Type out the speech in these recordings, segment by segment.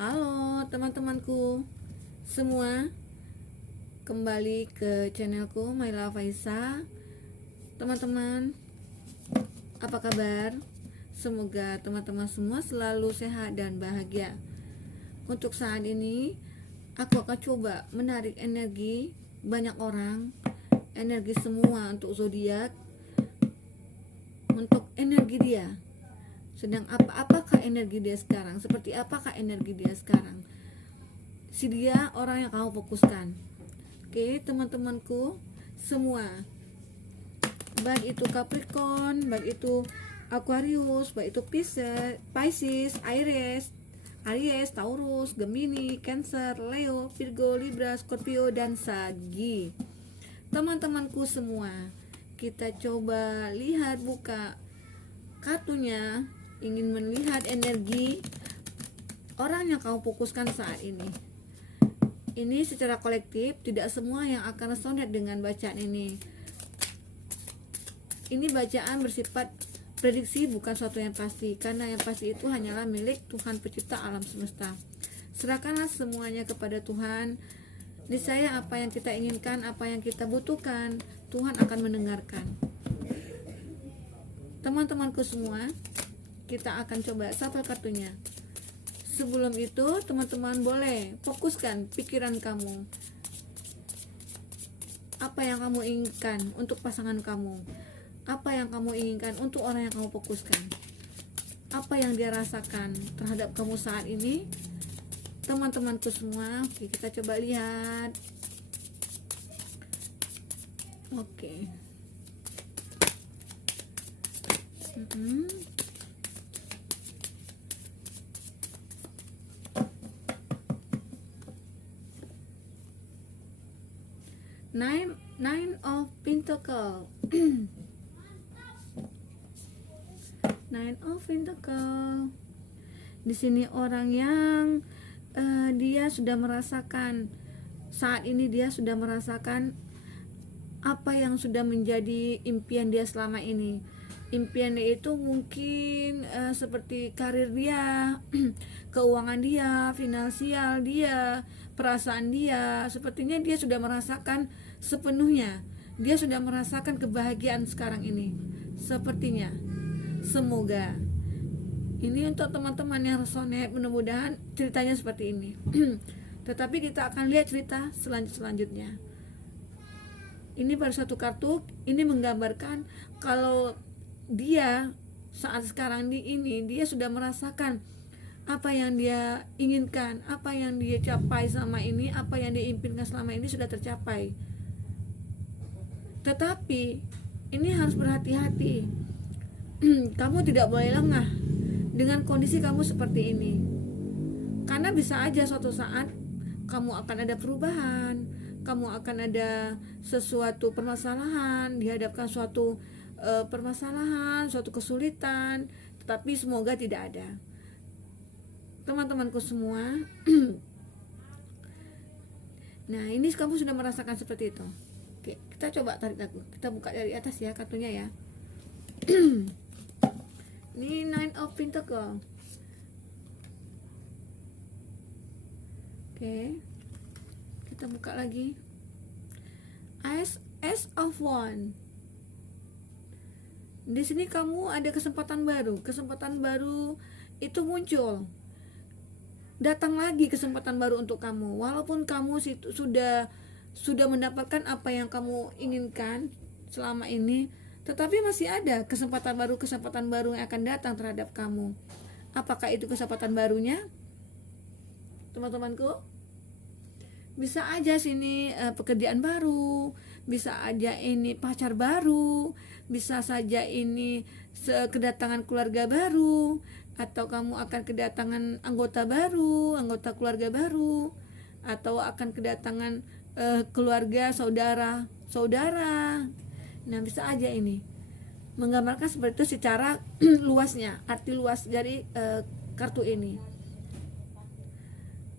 Halo teman-temanku semua, kembali ke channelku Maila Faisa. Teman-teman, apa kabar? Semoga teman-teman semua selalu sehat dan bahagia. Untuk saat ini, aku akan coba menarik energi banyak orang, energi semua untuk zodiak, untuk energi dia. Sedang apakah energi dia sekarang? Seperti apakah energi dia sekarang? Si dia orang yang kamu fokuskan. Oke, teman-temanku semua, baik itu Capricorn, baik itu Aquarius, baik itu Pisces, Aries, Taurus, Gemini, Cancer, Leo, Virgo, Libra, Scorpio, dan Sagi. Teman-temanku semua, kita coba lihat, buka kartunya, ingin melihat energi orang yang kamu fokuskan saat ini. Ini secara kolektif, tidak semua yang akan resonate dengan bacaan ini. Ini bacaan bersifat prediksi, bukan suatu yang pasti, karena yang pasti itu hanyalah milik Tuhan pencipta alam semesta. Serahkanlah semuanya kepada Tuhan. Niscaya apa yang kita inginkan, apa yang kita butuhkan, Tuhan akan mendengarkan. Teman-temanku semua, kita akan coba shuffle kartunya. Sebelum itu, teman-teman boleh fokuskan pikiran kamu. Apa yang kamu inginkan untuk pasangan kamu? Apa yang kamu inginkan untuk orang yang kamu fokuskan? Apa yang dia rasakan terhadap kamu saat ini? Teman-temanku semua, oke, kita coba lihat. Oke. Nine of Pentacle. Nine of Pentacle. Di sini orang yang dia sudah merasakan, saat ini dia sudah merasakan apa yang sudah menjadi impian dia selama ini. Impian dia itu mungkin seperti karir dia, keuangan dia, finansial dia, perasaan dia. Sepertinya dia sudah merasakan sepenuhnya. Dia sudah merasakan kebahagiaan sekarang ini. Sepertinya. Semoga ini untuk teman-teman yang resonate, mudah-mudahan ceritanya seperti ini. Tetapi kita akan lihat cerita selanjutnya. Ini baru satu kartu, ini menggambarkan kalau dia saat sekarang ini dia sudah merasakan apa yang dia inginkan, apa yang dia capai selama ini, apa yang dia impikan selama ini sudah tercapai. Tetapi ini harus berhati-hati. Kamu tidak boleh lengah dengan kondisi kamu seperti ini, karena bisa aja suatu saat kamu akan ada perubahan, kamu akan ada sesuatu permasalahan, dihadapkan suatu permasalahan, suatu kesulitan, tetapi semoga tidak ada. Teman-temanku semua, nah ini kamu sudah merasakan seperti itu. Oke, kita coba tarik lagu, kita buka dari atas ya kartunya ya. Ini Nine of Pentacle. Oke, kita buka lagi. Ace of Wands. Di sini kamu ada kesempatan baru itu muncul. Datang lagi kesempatan baru untuk kamu. Walaupun kamu sudah mendapatkan apa yang kamu inginkan selama ini, tetapi masih ada kesempatan baru yang akan datang terhadap kamu. Apakah itu kesempatan barunya? Teman-temanku, bisa aja sini pekerjaan baru, bisa aja ini pacar baru, bisa saja ini kedatangan keluarga baru, atau kamu akan kedatangan anggota baru, anggota keluarga baru, atau akan kedatangan keluarga saudara. Nah, bisa aja ini menggambarkan seperti itu secara luasnya, arti luas dari kartu ini.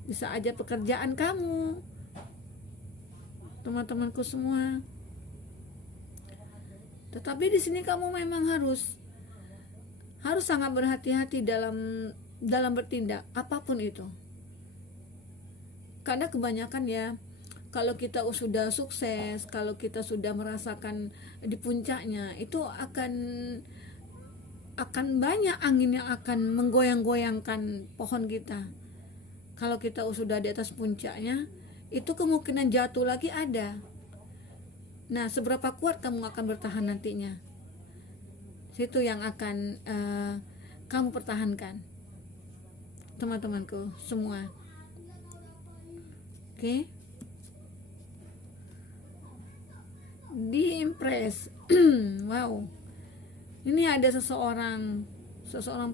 Bisa aja pekerjaan kamu, teman-temanku semua. Tetapi di sini kamu memang harus sangat berhati-hati dalam bertindak apapun itu. karena kebanyakan ya, kalau kita sudah sukses, kalau kita sudah merasakan di puncaknya, itu akan banyak angin yang akan menggoyang-goyangkan pohon kita. Kalau kita sudah di atas puncaknya, itu kemungkinan jatuh lagi ada. Nah, seberapa kuat kamu akan bertahan nantinya? Itu yang akan kamu pertahankan, teman-temanku semua. Oke? Di impress. Wow. Ini ada seseorang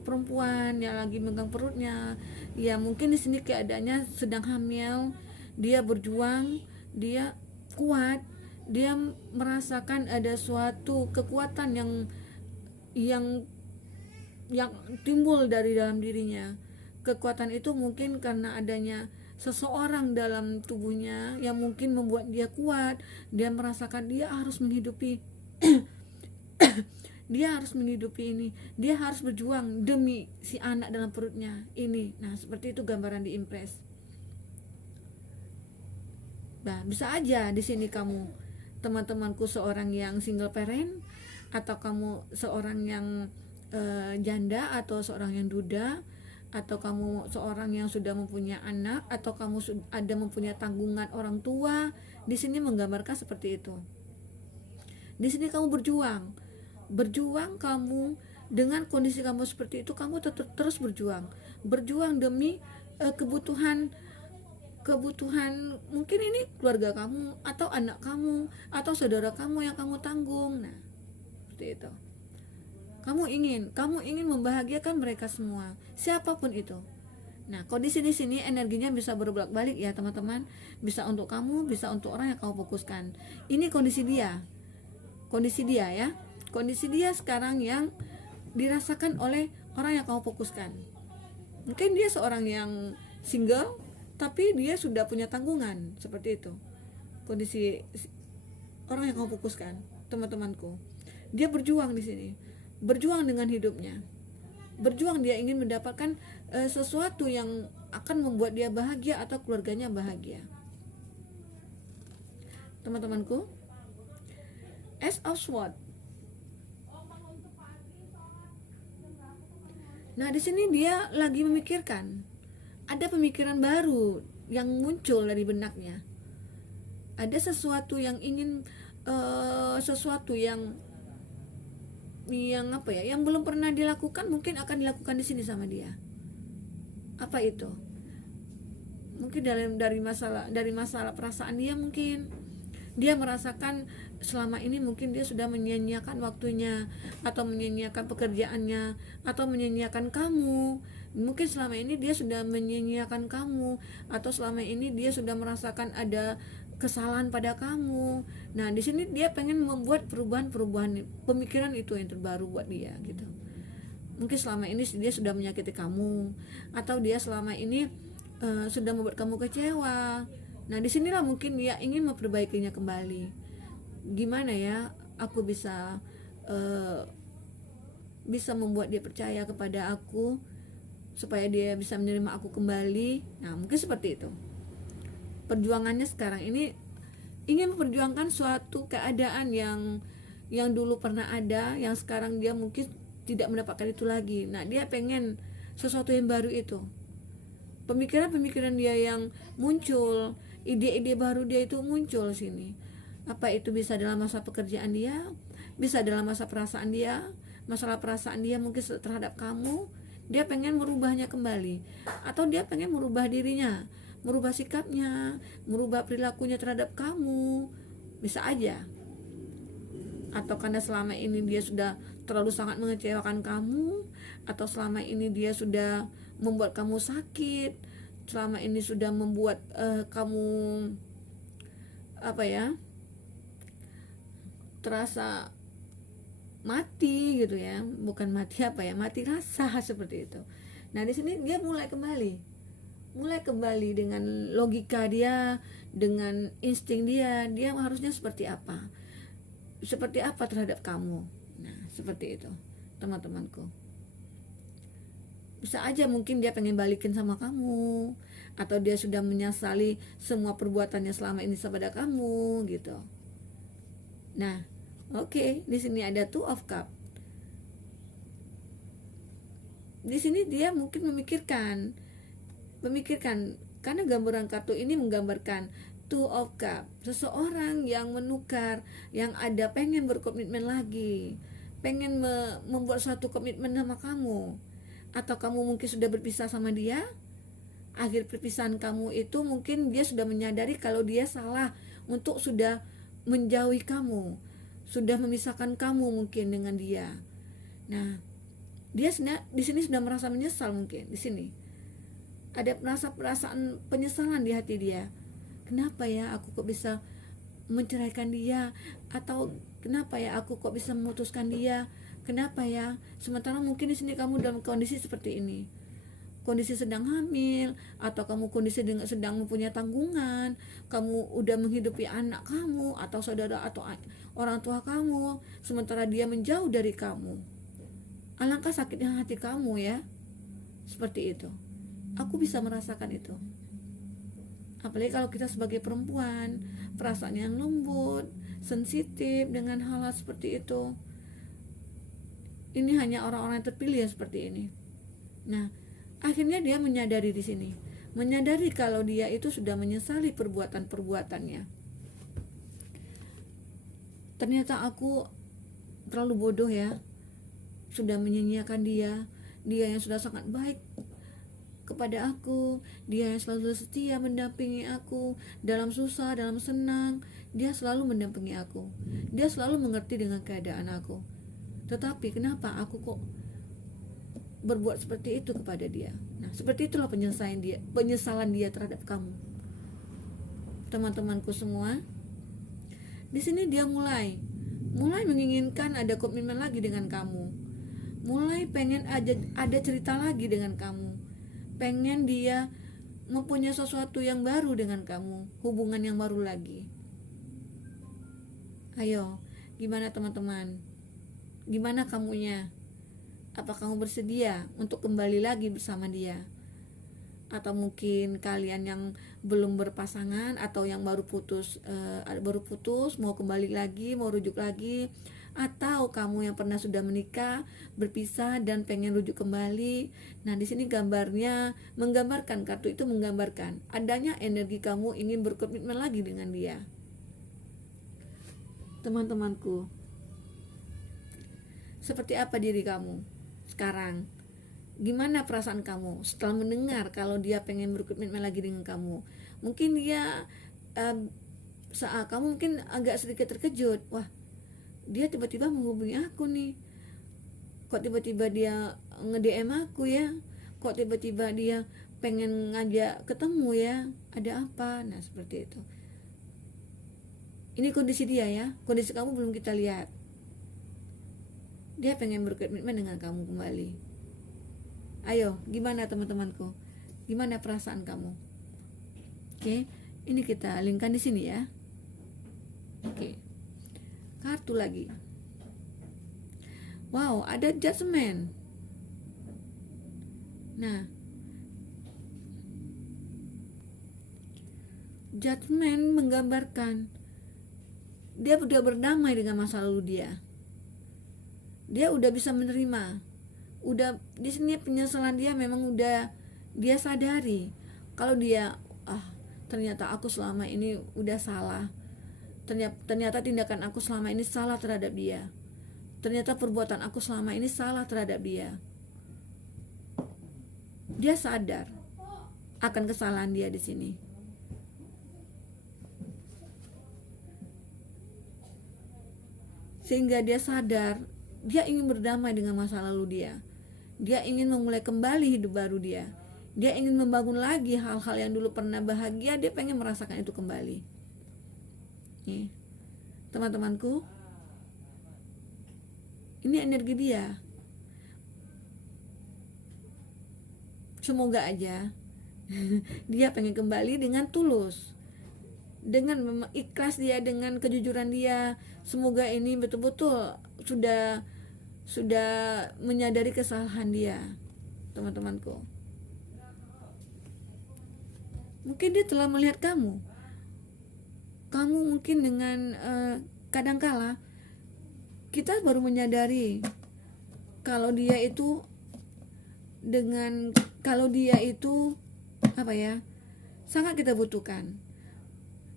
perempuan yang lagi megang perutnya. Ya, mungkin di sini keadaannya sedang hamil. Dia berjuang, dia kuat, dia merasakan ada suatu kekuatan yang timbul dari dalam dirinya. Kekuatan itu mungkin karena adanya seseorang dalam tubuhnya yang mungkin membuat dia kuat. Dia merasakan dia harus menghidupi dia harus menghidupi ini, dia harus berjuang demi si anak dalam perutnya ini. Nah, seperti itu gambaran di impress. Nah, bisa aja di sini kamu, teman-temanku, seorang yang single parent, atau kamu seorang yang janda, atau seorang yang duda, atau kamu seorang yang sudah mempunyai anak, atau kamu ada mempunyai tanggungan orang tua. Di sini menggambarkan seperti itu. Di sini kamu berjuang kamu dengan kondisi kamu seperti itu, kamu tetap terus berjuang demi kebutuhan mungkin ini keluarga kamu, atau anak kamu, atau saudara kamu yang kamu tanggung. Nah, seperti itu. Kamu ingin membahagiakan mereka semua, siapapun itu. Nah, kondisi di sini energinya bisa berbolak-balik ya, teman-teman. Bisa untuk kamu, bisa untuk orang yang kamu fokuskan. Ini kondisi dia ya. Kondisi dia sekarang yang dirasakan oleh orang yang kamu fokuskan. Mungkin dia seorang yang single, tapi dia sudah punya tanggungan, seperti itu. Kondisi orang yang kamu fokuskan, teman-temanku. Dia berjuang di sini, berjuang dengan hidupnya, berjuang, dia ingin mendapatkan sesuatu yang akan membuat dia bahagia atau keluarganya bahagia. Teman-temanku, Ace of Swords. Nah, di sini dia lagi memikirkan, ada pemikiran baru yang muncul dari benaknya. Ada sesuatu yang ingin sesuatu yang apa ya, yang belum pernah dilakukan, mungkin akan dilakukan di sini sama dia. Apa itu? Mungkin dari masalah perasaan dia, mungkin dia merasakan selama ini mungkin dia sudah menyia-nyiakan waktunya, atau menyia-nyiakan pekerjaannya, atau menyia-nyiakan kamu. Mungkin selama ini dia sudah menyia-nyiakan kamu, atau selama ini dia sudah merasakan ada kesalahan pada kamu. Nah, di sini dia pengen membuat perubahan pemikiran itu yang terbaru buat dia gitu. Mungkin selama ini dia sudah menyakiti kamu, atau dia selama ini sudah membuat kamu kecewa. Nah, disinilah mungkin dia ingin memperbaikinya kembali. Gimana ya aku bisa membuat dia percaya kepada aku, supaya dia bisa menerima aku kembali. Nah, mungkin seperti itu perjuangannya sekarang ini, ingin memperjuangkan suatu keadaan yang dulu pernah ada, yang sekarang dia mungkin tidak mendapatkan itu lagi. Nah, dia pengen sesuatu yang baru itu. Pemikiran-pemikiran dia yang muncul, ide-ide baru dia itu muncul sini. Apa itu bisa dalam masa pekerjaan dia, bisa dalam masa perasaan dia, masalah perasaan dia mungkin terhadap kamu, dia pengen merubahnya kembali, atau dia pengen merubah dirinya, merubah sikapnya, merubah perilakunya terhadap kamu, bisa aja. Atau karena selama ini dia sudah terlalu sangat mengecewakan kamu, atau selama ini dia sudah membuat kamu sakit, selama ini sudah membuat kamu terasa mati gitu ya, bukan mati mati rasa seperti itu. Nah, di sini dia mulai kembali dengan logika dia, dengan insting dia harusnya seperti apa terhadap kamu. Nah, seperti itu teman-temanku. Bisa aja mungkin dia pengen balikin sama kamu, atau dia sudah menyesali semua perbuatannya selama ini kepada kamu gitu. Nah, oke, di sini ada Two of Cup. Di sini dia mungkin memikirkan karena gambaran kartu ini menggambarkan Two of Cup, seseorang yang menukar, yang ada pengen berkomitmen lagi, pengen membuat suatu komitmen sama kamu, atau kamu mungkin sudah berpisah sama dia. Akhir perpisahan kamu itu mungkin dia sudah menyadari kalau dia salah untuk sudah menjauhi kamu, sudah memisahkan kamu mungkin dengan dia. Nah, dia di sini sudah merasa menyesal, mungkin di sini ada perasaan penyesalan di hati dia. Kenapa ya aku kok bisa menceraikan dia, atau kenapa ya aku kok bisa memutuskan dia, kenapa ya, sementara mungkin di sini kamu dalam kondisi seperti ini, kondisi sedang hamil, atau kamu kondisi sedang mempunyai tanggungan, kamu udah menghidupi anak kamu atau saudara atau orang tua kamu, sementara dia menjauh dari kamu. Alangkah sakitnya hati kamu ya, seperti itu. Aku bisa merasakan itu. Apalagi kalau kita sebagai perempuan, perasaan yang lembut, sensitif dengan hal-hal seperti itu. Ini hanya orang-orang yang terpilih yang seperti ini. Nah, akhirnya dia menyadari di sini, menyadari kalau dia itu sudah menyesali perbuatan-perbuatannya. Ternyata aku terlalu bodoh ya, sudah menyia-nyiakan dia yang sudah sangat baik kepada aku, dia yang selalu setia mendampingi aku dalam susah, dalam senang, dia selalu mendampingi aku, dia selalu mengerti dengan keadaan aku. Tetapi kenapa aku kok berbuat seperti itu kepada dia? Nah, seperti itulah penyesalan dia terhadap kamu, teman-temanku semua. Di sini dia mulai menginginkan ada komitmen lagi dengan kamu, mulai pengen ada cerita lagi dengan kamu, pengen dia mempunyai sesuatu yang baru dengan kamu, hubungan yang baru lagi. Ayo, gimana teman-teman? Gimana kamunya? Apa kamu bersedia untuk kembali lagi bersama dia? Atau mungkin kalian yang belum berpasangan atau yang baru putus mau kembali lagi, mau rujuk lagi, atau kamu yang pernah sudah menikah, berpisah dan pengen rujuk kembali. Nah, di sini gambarnya menggambarkan, kartu itu menggambarkan adanya energi kamu ingin berkomitmen lagi dengan dia. Teman-temanku, seperti apa diri kamu sekarang? Gimana perasaan kamu setelah mendengar kalau dia pengen berkomitmen lagi dengan kamu? Mungkin dia saat kamu mungkin agak sedikit terkejut. Wah, dia tiba-tiba menghubungi aku nih. Kok tiba-tiba dia nge-DM aku ya? Kok tiba-tiba dia pengen ngajak ketemu ya? Ada apa? Nah, seperti itu. Ini kondisi dia ya. Kondisi kamu belum kita lihat. Dia pengen berkomitmen dengan kamu kembali. Ayo, gimana teman-temanku? Gimana perasaan kamu? Oke, ini kita linkkan di sini ya. Oke. Kartu lagi. Wow, ada Judgment. Nah, Judgment menggambarkan dia udah berdamai dengan masa lalu dia. Dia udah bisa menerima. Udah di sini penyesalan dia memang udah dia sadari kalau dia ternyata aku selama ini udah salah. Ternyata tindakan aku selama ini salah terhadap dia. Ternyata perbuatan aku selama ini salah terhadap dia. Dia sadar akan kesalahan dia di sini. Sehingga dia sadar, dia ingin berdamai dengan masa lalu dia. Dia ingin memulai kembali hidup baru dia. Dia ingin membangun lagi hal-hal yang dulu pernah bahagia, dia pengen merasakan itu kembali. Nih, teman-temanku, ini energi dia. Semoga aja dia pengen kembali dengan tulus, dengan ikhlas dia, dengan kejujuran dia. Semoga ini betul-betul sudah menyadari kesalahan dia, teman-temanku. Mungkin dia telah melihat kamu mungkin dengan kadangkala kita baru menyadari kalau dia itu apa ya, sangat kita butuhkan.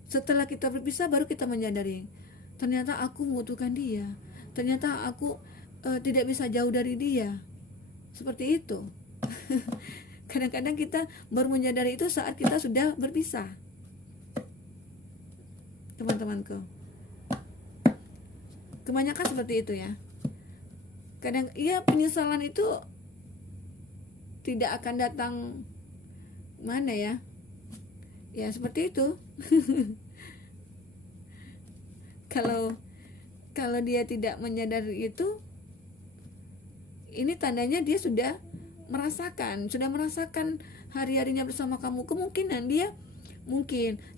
Setelah kita berpisah baru kita menyadari ternyata aku membutuhkan dia, ternyata aku tidak bisa jauh dari dia. Seperti itu. Kadang-kadang kita baru menyadari itu saat kita sudah berpisah, teman-temanku. Kebanyakan seperti itu ya. Kadang penyesalan itu tidak akan datang mana ya, seperti itu. Kalau dia tidak menyadari itu, ini tandanya dia sudah merasakan hari-harinya bersama kamu. Kemungkinan dia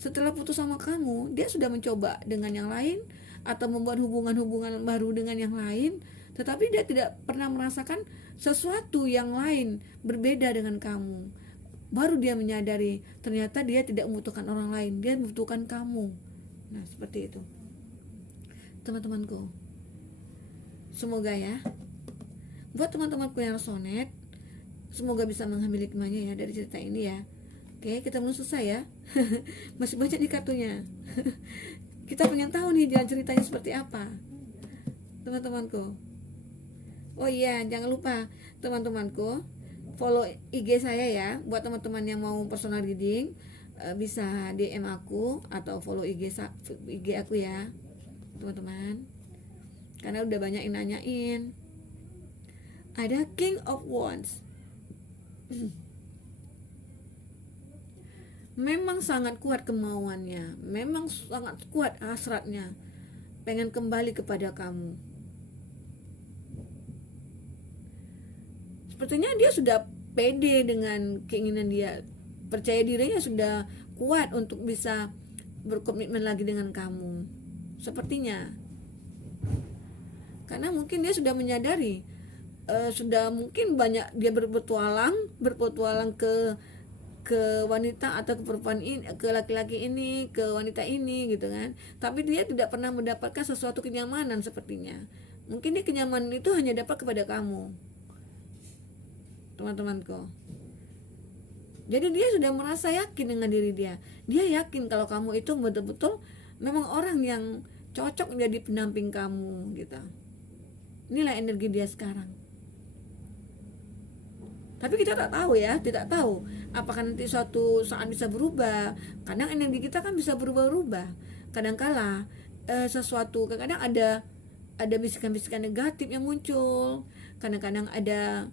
setelah putus sama kamu, dia sudah mencoba dengan yang lain atau membuat hubungan-hubungan baru dengan yang lain, tetapi dia tidak pernah merasakan sesuatu yang lain berbeda dengan kamu. Baru dia menyadari ternyata dia tidak membutuhkan orang lain, dia membutuhkan kamu. Nah, seperti itu, teman-temanku. Semoga ya, buat teman-temanku yang sonet, semoga bisa mengambil hikmahnya ya dari cerita ini ya. Oke, kita belum selesai ya. Masih banyak nih kartunya. Kita pengen tahu nih jalan ceritanya seperti apa, teman-temanku. Oh iya, jangan lupa teman-temanku follow IG saya ya. Buat teman-teman yang mau personal reading, bisa DM aku atau follow IG aku ya, teman-teman. Karena udah banyak yang nanyain. Ada King of Wands. Memang sangat kuat kemauannya, memang sangat kuat hasratnya, pengen kembali kepada kamu. Sepertinya dia sudah pede dengan keinginan dia, percaya dirinya sudah kuat untuk bisa berkomitmen lagi dengan kamu. Sepertinya, karena mungkin dia sudah menyadari, sudah mungkin banyak dia berpetualang ke wanita atau ke perempuan ini, ke laki-laki ini, ke wanita ini gitu kan. Tapi dia tidak pernah mendapatkan sesuatu kenyamanan sepertinya. Mungkin dia kenyamanan itu hanya dapat kepada kamu, teman-temanku. Jadi dia sudah merasa yakin dengan diri dia. Dia yakin kalau kamu itu betul-betul memang orang yang cocok menjadi pendamping kamu gitu. Inilah energi dia sekarang. Tapi kita tidak tahu apakah nanti suatu saat bisa berubah. Kadang energi kita kan bisa berubah-ubah. Kadang-kala kadang ada bisikan-bisikan negatif yang muncul. Kadang-kadang ada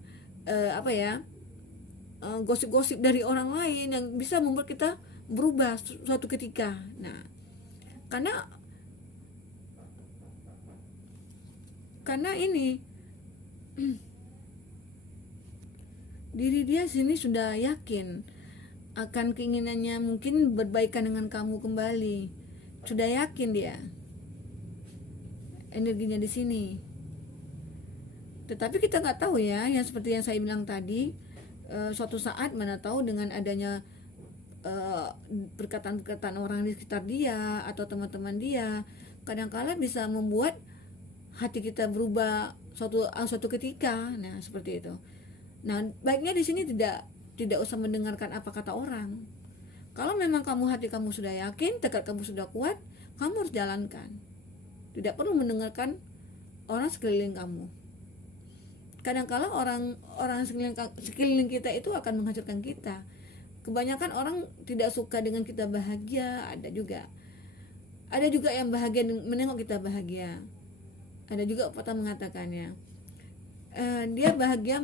gosip-gosip dari orang lain yang bisa membuat kita berubah suatu ketika. Nah, karena ini diri dia sini sudah yakin akan keinginannya mungkin berbaikan dengan kamu kembali. Sudah yakin dia energinya di sini. Tetapi kita nggak tahu ya, yang seperti yang saya bilang tadi, suatu saat mana tahu dengan adanya perkataan-perkataan orang di sekitar dia atau teman-teman dia, kadang-kala bisa membuat hati kita berubah suatu ketika. Nah, seperti itu. Nah, baiknya di sini tidak usah mendengarkan apa kata orang. Kalau memang hati kamu sudah yakin, tekad kamu sudah kuat, kamu harus jalankan. Tidak perlu mendengarkan orang sekeliling kamu. Kadang-kala orang sekeliling kita itu akan menghancurkan kita. Kebanyakan orang tidak suka dengan kita bahagia, ada juga yang bahagia menengok kita bahagia. Ada juga pepatah mengatakannya, dia bahagia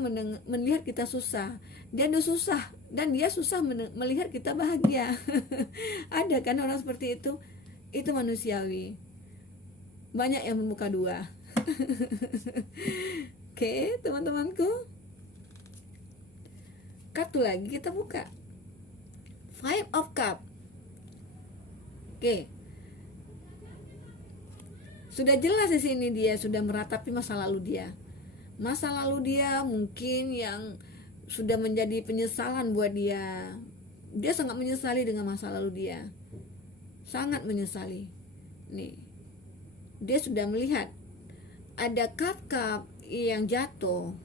melihat kita susah, dia udah susah dan dia susah melihat kita bahagia. Ada kan orang seperti itu manusiawi. Banyak yang bermuka dua. Oke, teman-temanku, kartu lagi kita buka, Five of Cup. Oke, sudah jelas di sini dia sudah meratapi masa lalu dia mungkin yang sudah menjadi penyesalan buat dia. Dia sangat menyesali dengan masa lalu dia, sangat menyesali. Nih, dia sudah melihat ada cup yang jatuh,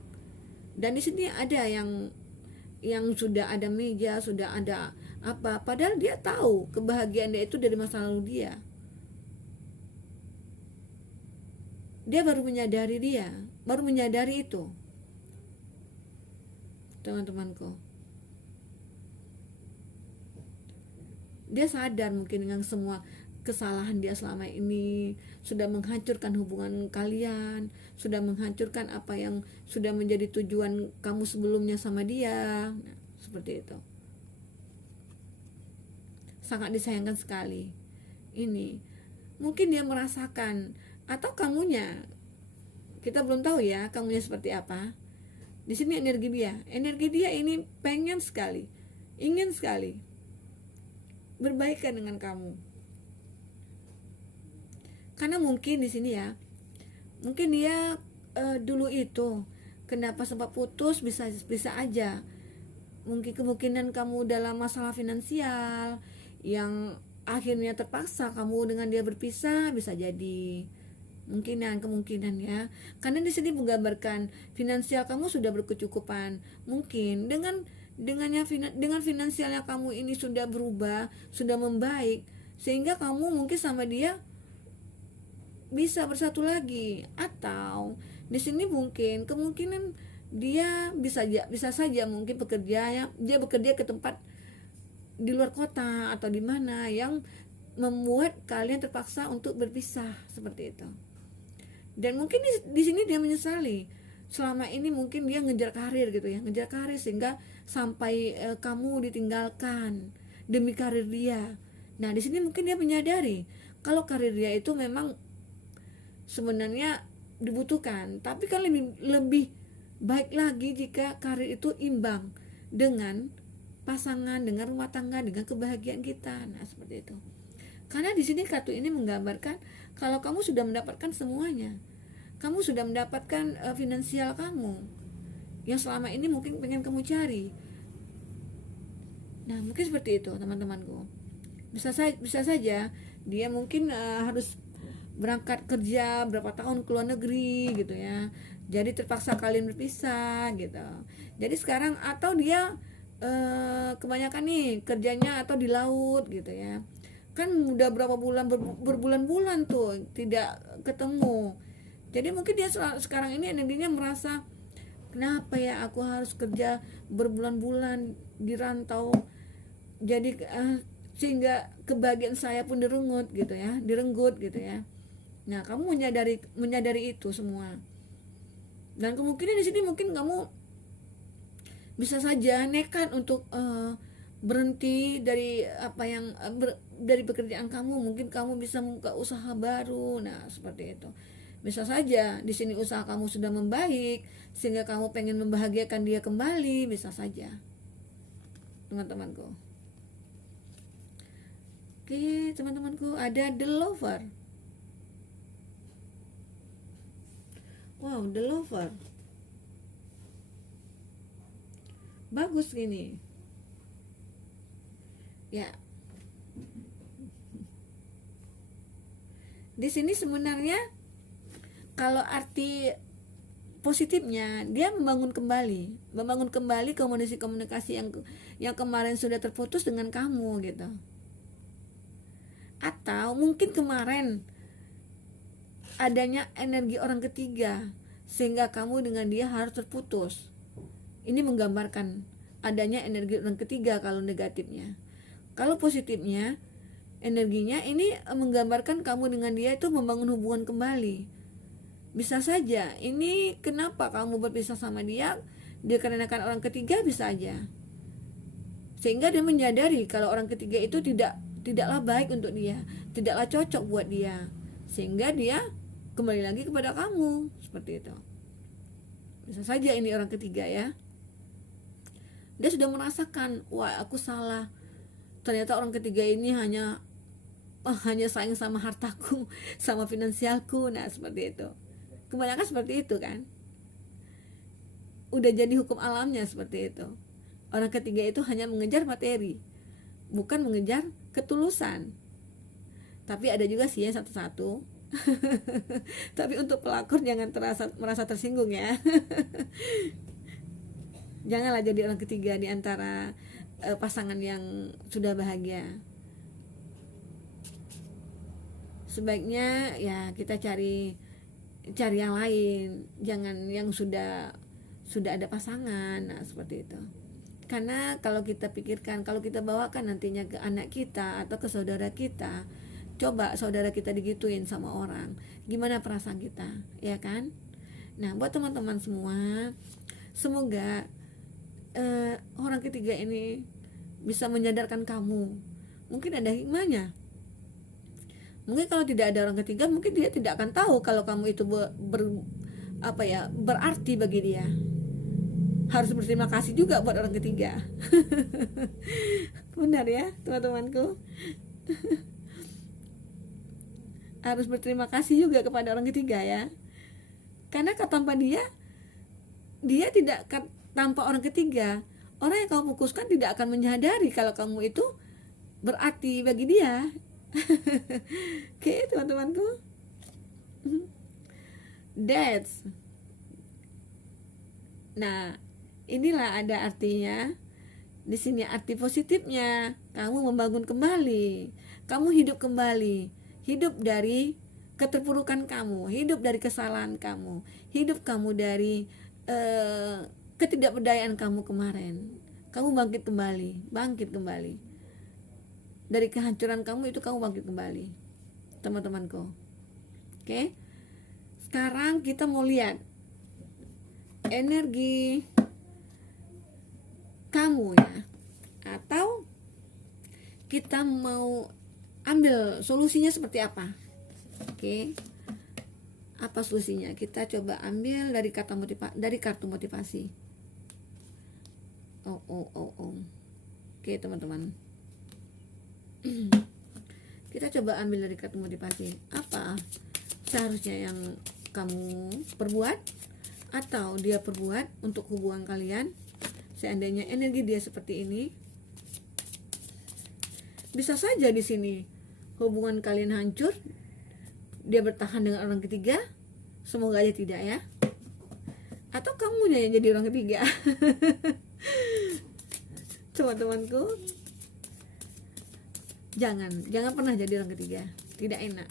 dan di sini ada yang sudah ada meja, sudah ada apa, padahal dia tahu kebahagiaan dia itu dari masa lalu dia. Dia baru menyadari itu, teman-temanku. Dia sadar mungkin dengan semua kesalahan dia selama ini sudah menghancurkan hubungan kalian, sudah menghancurkan apa yang sudah menjadi tujuan kamu sebelumnya sama dia. Nah, seperti itu. Sangat disayangkan sekali. Ini mungkin dia merasakan, atau kamunya, kita belum tahu ya kamunya seperti apa. Di sini energi dia ini pengen sekali, ingin sekali berbaikan dengan kamu. Karena mungkin di sini ya, mungkin dia dulu itu kenapa sempat putus, bisa aja mungkin kemungkinan kamu dalam masalah finansial yang akhirnya terpaksa kamu dengan dia berpisah, bisa jadi kemungkinan ya. Karena di sini menggambarkan finansial kamu sudah berkecukupan, mungkin dengan finansialnya kamu ini sudah berubah, sudah membaik, sehingga kamu mungkin sama dia bisa bersatu lagi. Atau di sini mungkin kemungkinan dia bisa saja mungkin dia bekerja ke tempat di luar kota atau di mana yang membuat kalian terpaksa untuk berpisah, seperti itu. Dan mungkin di sini dia menyesali selama ini, mungkin dia ngejar karir sehingga sampai kamu ditinggalkan demi karir dia. Nah, di sini mungkin dia menyadari kalau karir dia itu memang sebenarnya dibutuhkan, tapi kan lebih baik lagi jika karir itu imbang dengan pasangan, dengan rumah tangga, dengan kebahagiaan kita. Nah, seperti itu. Karena di sini kartu ini menggambarkan kalau kamu sudah mendapatkan semuanya. Kamu sudah mendapatkan finansial kamu yang selama ini mungkin pengen kamu cari. Nah, mungkin seperti itu, teman-temanku. Bisa saja dia mungkin harus berangkat kerja berapa tahun ke luar negeri gitu ya. Jadi terpaksa kalian berpisah gitu. Jadi sekarang, atau dia kebanyakan nih kerjanya atau di laut gitu ya. Kan udah berapa bulan, berbulan-bulan tuh tidak ketemu. Jadi mungkin dia sekarang ini energinya merasa, kenapa ya aku harus kerja berbulan-bulan di rantau, jadi sehingga kebahagiaan saya pun direnggut gitu ya. Nah, kamu menyadari itu semua. Dan kemungkinan di sini mungkin kamu bisa saja nekat untuk berhenti dari dari pekerjaan kamu. Mungkin kamu bisa membuka usaha baru. Nah, seperti itu. Bisa saja di sini usaha kamu sudah membaik sehingga kamu pengen membahagiakan dia kembali, bisa saja, teman-temanku. Oke, teman-temanku, ada The Lover. Wow, The Lover. Bagus gini. Ya. Di sini sebenarnya kalau arti positifnya, dia membangun kembali komunikasi yang kemarin sudah terputus dengan kamu gitu. Atau mungkin kemarin adanya energi orang ketiga sehingga kamu dengan dia harus terputus. Ini menggambarkan adanya energi orang ketiga kalau negatifnya. Kalau positifnya, energinya ini menggambarkan kamu dengan dia itu membangun hubungan kembali. Bisa saja ini kenapa kamu berpisah sama dia dikarenakan orang ketiga, bisa aja. Sehingga dia menyadari kalau orang ketiga itu tidaklah baik untuk dia, tidaklah cocok buat dia. Sehingga dia kembali lagi kepada kamu, seperti itu. Bisa saja ini orang ketiga ya. Dia sudah merasakan, wah aku salah. Ternyata orang ketiga ini hanya sayang sama hartaku, sama finansialku. Nah, seperti itu. Kebanyakan seperti itu kan. Udah jadi hukum alamnya seperti itu. Orang ketiga itu hanya mengejar materi, bukan mengejar ketulusan. Tapi ada juga sih yang satu-satu. Tapi untuk pelakor jangan merasa tersinggung ya. Janganlah jadi orang ketiga di antara pasangan yang sudah bahagia. Sebaiknya ya kita cari yang lain, jangan yang sudah ada pasangan. Nah, seperti itu. Karena kalau kita pikirkan, kalau kita bawakan nantinya ke anak kita atau ke saudara kita, coba saudara kita digituin sama orang, gimana perasaan kita, ya kan? Nah, buat teman-teman semua, semoga orang ketiga ini bisa menyadarkan kamu. Mungkin ada hikmahnya. Mungkin kalau tidak ada orang ketiga, mungkin dia tidak akan tahu kalau kamu itu berarti bagi dia. Harus berterima kasih juga buat orang ketiga. Benar ya, teman-temanku. Harus berterima kasih juga kepada orang ketiga ya. Karena tanpa dia tidak tanpa orang ketiga, orang yang kamu putuskan tidak akan menyadari kalau kamu itu berarti bagi dia. Oke, teman-temanku. That's. Nah, inilah ada artinya. Di sini arti positifnya, kamu membangun kembali, kamu hidup kembali, hidup dari keterpurukan kamu, hidup dari kesalahan kamu, hidup kamu dari ketidakberdayaan kamu kemarin. Kamu bangkit kembali dari kehancuran kamu itu, kamu bangkit kembali, teman-temanku. Oke, sekarang kita mau lihat energi kamu ya, atau kita mau ambil solusinya seperti apa. Oke, apa solusinya? Kita coba ambil dari kartu motivasi. Oke, teman-teman. Kita coba ambil dari kartu motivasi. Apa seharusnya yang kamu perbuat atau dia perbuat untuk hubungan kalian seandainya energi dia seperti ini? Bisa saja di sini hubungan kalian hancur, dia bertahan dengan orang ketiga. Semoga aja tidak ya. Atau kamunya yang jadi orang ketiga. Teman-temanku, jangan pernah jadi orang ketiga. Tidak enak.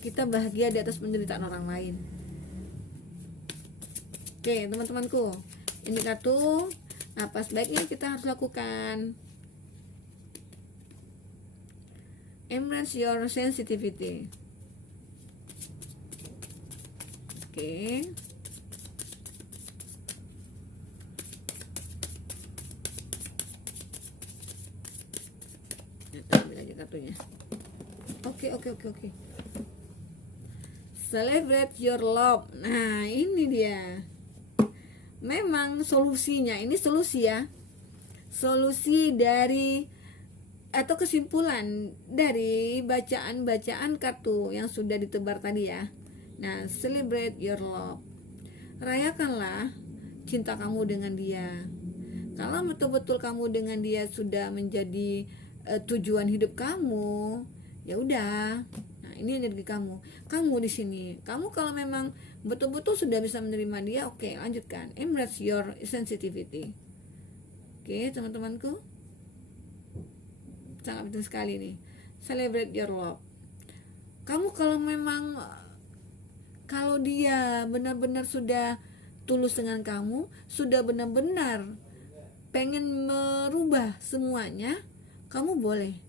Kita bahagia di atas penderitaan orang lain. Oke, teman-temanku, ini kartu apa sebaiknya kita harus lakukan. Embrace your sensitivity. Oke. Kita ambil aja kartunya. Oke. Celebrate your love. Nah, ini dia. Memang solusinya, ini solusi ya. Solusi dari atau kesimpulan dari bacaan kartu yang sudah ditebar tadi ya. Nah, celebrate your love. Rayakanlah cinta kamu dengan dia. Kalau betul-betul kamu dengan dia sudah menjadi tujuan hidup kamu, ya udah. Nah, ini energi kamu. Kamu di sini. Kamu kalau memang betul-betul sudah bisa menerima dia, oke, lanjutkan. Embrace your sensitivity. Oke, teman-temanku. Sangat penting sekali nih. Celebrate your love. Kamu kalau dia benar-benar sudah tulus dengan kamu, sudah benar-benar pengen merubah semuanya, kamu boleh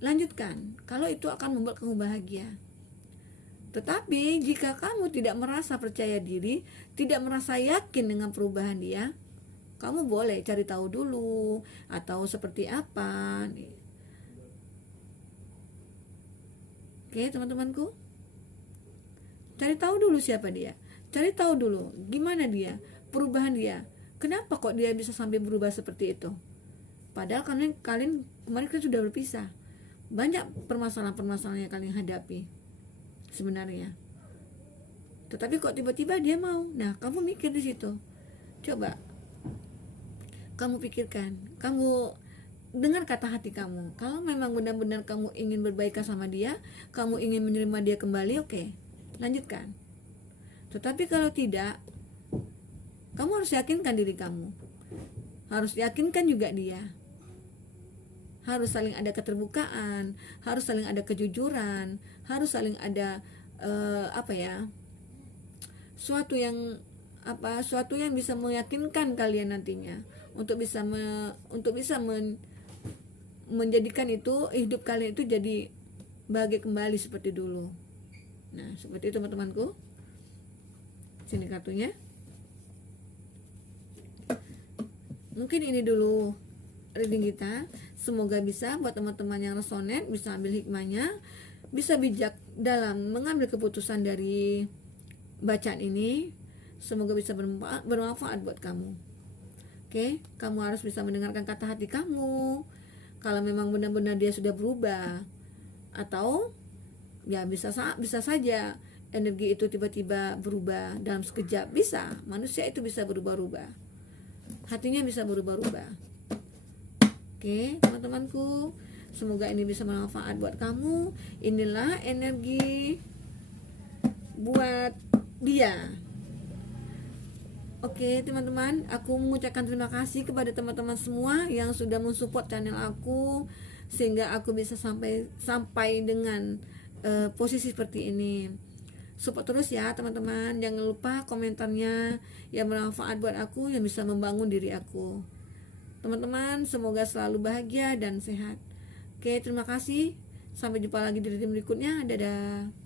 lanjutkan. Kalau itu akan membuat kamu bahagia. Tetapi jika kamu tidak merasa percaya diri, tidak merasa yakin dengan perubahan dia, kamu boleh cari tahu dulu atau seperti apa. Oke, teman-temanku. Cari tahu dulu siapa dia. Cari tahu dulu gimana dia, perubahan dia. Kenapa kok dia bisa sampai berubah seperti itu? Padahal kalian kemarin kan sudah berpisah. Banyak permasalahan-permasalahan yang kalian hadapi sebenarnya. Tetapi kok tiba-tiba dia mau. Nah, kamu mikir di situ. Coba kamu pikirkan, kamu dengar kata hati kamu. Kalau memang benar-benar kamu ingin berbaikan sama dia, kamu ingin menerima dia kembali, oke, lanjutkan. Tetapi kalau tidak, kamu harus yakinkan diri kamu, harus yakinkan juga dia. Harus saling ada keterbukaan, harus saling ada kejujuran, harus saling ada suatu yang bisa meyakinkan kalian nantinya untuk bisa menjadikan itu hidup kalian itu jadi bahagia kembali seperti dulu. Nah, seperti itu teman-temanku. Sini kartunya. Mungkin ini dulu reading kita. Semoga bisa buat teman-teman yang resonate, bisa ambil hikmahnya, bisa bijak dalam mengambil keputusan dari bacaan ini. Semoga bisa bermanfaat buat kamu. Oke, kamu harus bisa mendengarkan kata hati kamu. Kalau memang benar-benar dia sudah berubah, atau ya bisa saja energi itu tiba-tiba berubah dalam sekejap. Bisa, manusia itu bisa berubah-ubah, hatinya bisa berubah-ubah. Oke, teman-temanku, semoga ini bisa bermanfaat buat kamu. Inilah energi buat dia. Oke, teman-teman, aku mengucapkan terima kasih kepada teman-teman semua yang sudah mensupport channel aku sehingga aku bisa sampai dengan posisi seperti ini. Support terus ya, teman-teman. Jangan lupa komentarnya yang bermanfaat buat aku, yang bisa membangun diri aku. Teman-teman, semoga selalu bahagia dan sehat. Oke, terima kasih. Sampai jumpa lagi di video berikutnya. Dadah.